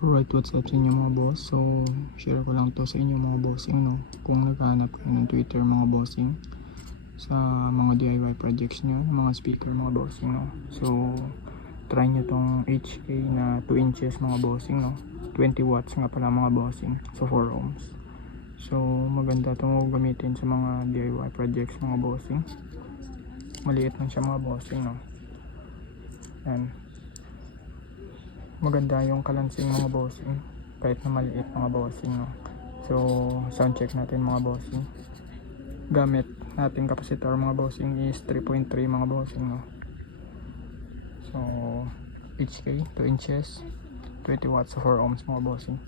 Alright, what's up sa inyo mga boss? So, share ko lang to sa inyo mga bossing, no? Kung naghahanap kayo ng Twitter mga bossing sa mga DIY projects nyo, mga speaker mga bossing, no? So, try nyo tong HK na 2 inches mga bossing, no? 20 watts nga pala mga bossing, so 4 ohms. So, maganda itong gamitin sa mga DIY projects mga bossing. Maliit lang siya mga bossing, no? Yan. Maganda yung kalansing mga bossing kahit na maliit mga bossing, no? So sound check natin mga bossing. Gamit natin capacitor mga bossing is 3.3 mga bossing, no? So HK 2 inches 20 watts 4 ohms mga bossing.